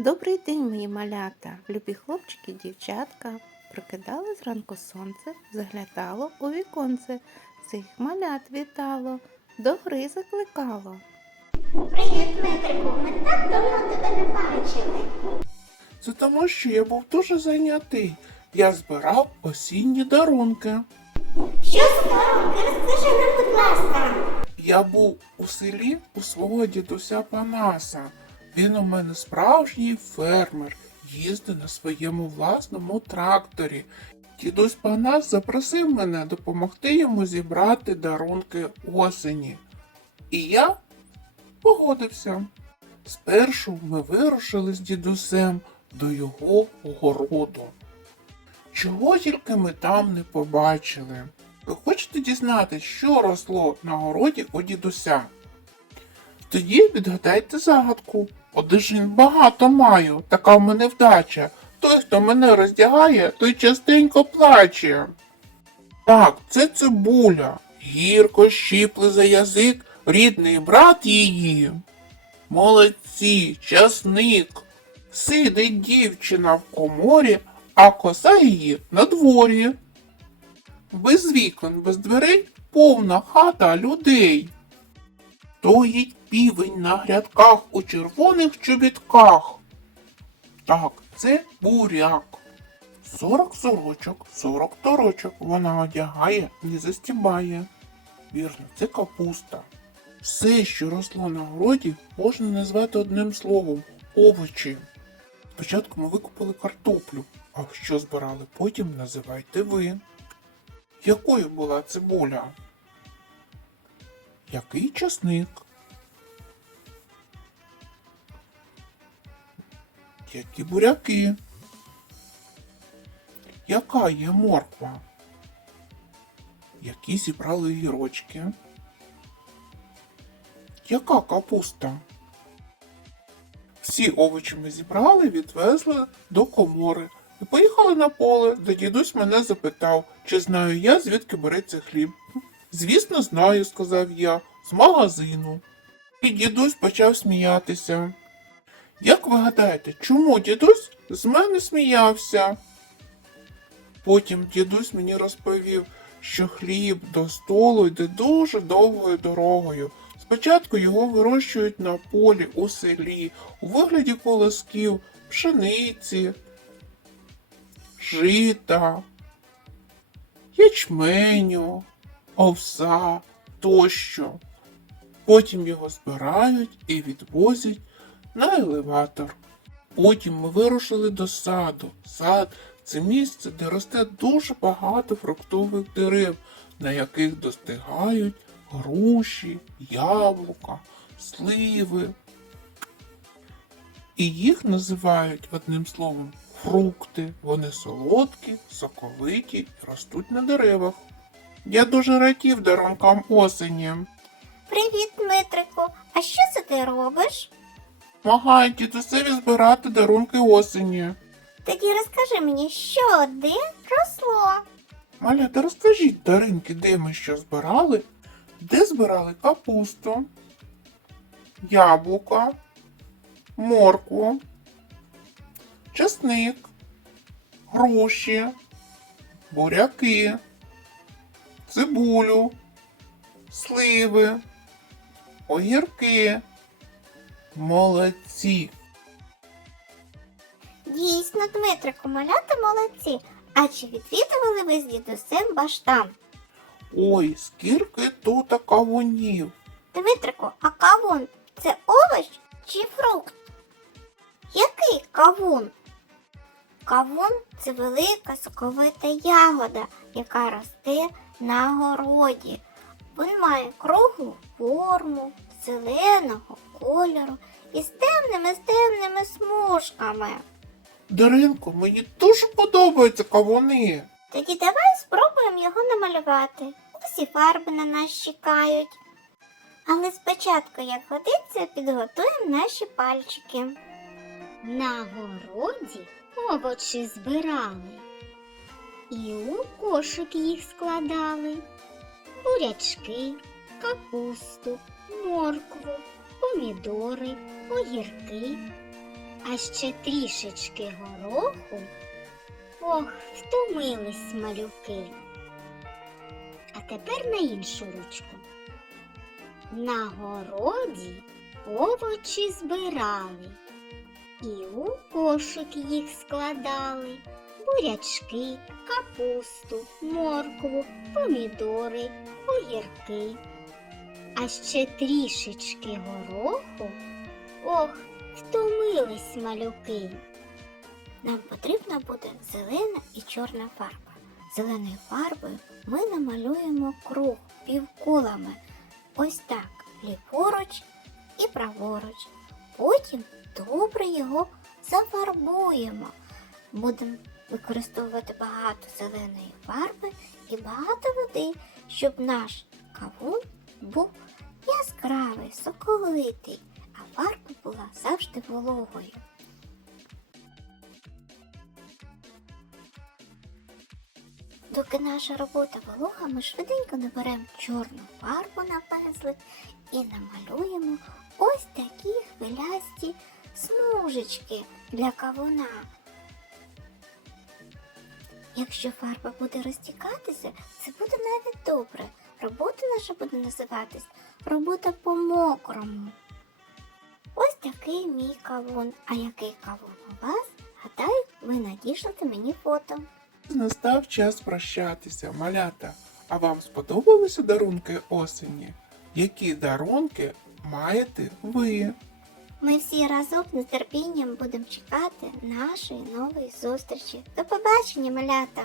Добрий день, мої малята, любі хлопчики, дівчатка. Прокидали зранку сонце, заглядало у віконце, всіх малят вітало, до гри закликало. Привіт, Дмитрику, ми так давно тебе не бачили. Це тому, що я був дуже зайнятий. Я збирав осінні дарунки. Що за дарунки? Розкажи нам, будь ласка. Я був у селі у свого дідуся Панаса. Він у мене справжній фермер, їздить на своєму власному тракторі. Дідусь Панас запросив мене допомогти йому зібрати дарунки осені. І я погодився. Спершу ми вирушили з дідусем до його городу. Чого тільки ми там не побачили. Ви хочете дізнатися, що росло на городі у дідуся? Тоді відгадайте загадку. Одежин багато маю, така в мене вдача. Той, хто мене роздягає, той частенько плаче. Так, це цибуля. Гірко щіпли за язик рідний брат її. Молодці, часник. Сидить дівчина в коморі, а коса її на дворі. Без вікон, без дверей повна хата людей. Стоїть півень на грядках у червоних чобітках. Так, це буряк. Сорок сорочок, сорок торочок вона одягає, не застібає. Вірно, це капуста. Все, що росло на городі, можна назвати одним словом овочі. Спочатку ми викупили картоплю, а що збирали потім називайте ви. Якою була цибуля? Який часник? Які буряки? Яка є морква? Які зібрали гірочки? Яка капуста? Всі овочі ми зібрали, відвезли до комори і поїхали на поле, де дідусь мене запитав, чи знаю я, звідки береться хліб. Звісно, знаю, сказав я, з магазину. І дідусь почав сміятися. Як ви гадаєте, чому дідусь з мене сміявся? Потім дідусь мені розповів, що хліб до столу йде дуже довгою дорогою. Спочатку його вирощують на полі у селі у вигляді колосків, пшениці, жита, ячменю, овса тощо. Потім його збирають і відвозять на елеватор. Потім ми вирушили до саду. Сад це місце, де росте дуже багато фруктових дерев, на яких достигають груші, яблука, сливи. І їх називають одним словом фрукти. Вони солодкі, соковиті і ростуть на деревах. Я дуже радів дарункам осені. Привіт, Дмитрику. А що це ти робиш? Помагаю дідусеві збирати дарунки осені. Тоді розкажи мені, що де росло. Малята, розкажіть, Даринки, де ми що збирали? Де збирали капусту, яблука, моркву, чесник, груші, буряки, цибулю, сливи, огірки. Молодці! Дійсно, Дмитрику, малята молодці. А чи відвідували ви з дідусем баштан? Ой, скільки тут кавунів! Дмитрику, а кавун це овоч чи фрукт? Який кавун? Кавун це велика соковита ягода, яка росте на городі. Він має круглу форму, зеленого кольору і з темними з темними смужками. Даринко, мені дуже подобаються кавуни. Тоді давай спробуємо його намалювати. Усі фарби на нас чекають. Але спочатку, як годиться, підготуємо наші пальчики. На городі овочі збирали і у кошик їх складали. Бурячки, капусту, моркву, помідори, огірки. а ще трішечки гороху. Ох, втомились малюки. А тепер на іншу ручку. На городі овочі збирали і у кошик їх складали. Бурячки, капусту, моркву, помідори, огірки. А ще трішечки гороху. Ох, втомились малюки. Нам потрібна буде зелена і чорна фарба. Зеленою фарбою ми намалюємо круг півколами. Ось так, ліворуч і праворуч. Потім добре його зафарбуємо. Будемо використовувати багато зеленої фарби і багато води, щоб наш кавун був яскравий, соковитий, а фарба була завжди вологою. Доки наша робота волога, ми швиденько наберемо чорну фарбу на пензлик і намалюємо ось такі хвилясті смужечки для кавуна. Якщо фарба буде розтікатися, це буде навіть добре. Робота наша буде називатись робота по мокрому. Ось такий мій кавун. А який кавун у вас? Гадаю, ви надішлете мені фото. Настав час прощатися, малята. А вам сподобалися дарунки осені? Які дарунки маєте ви? Ми всі разом з нетерпінням будемо чекати нашої нової зустрічі. До побачення, малята!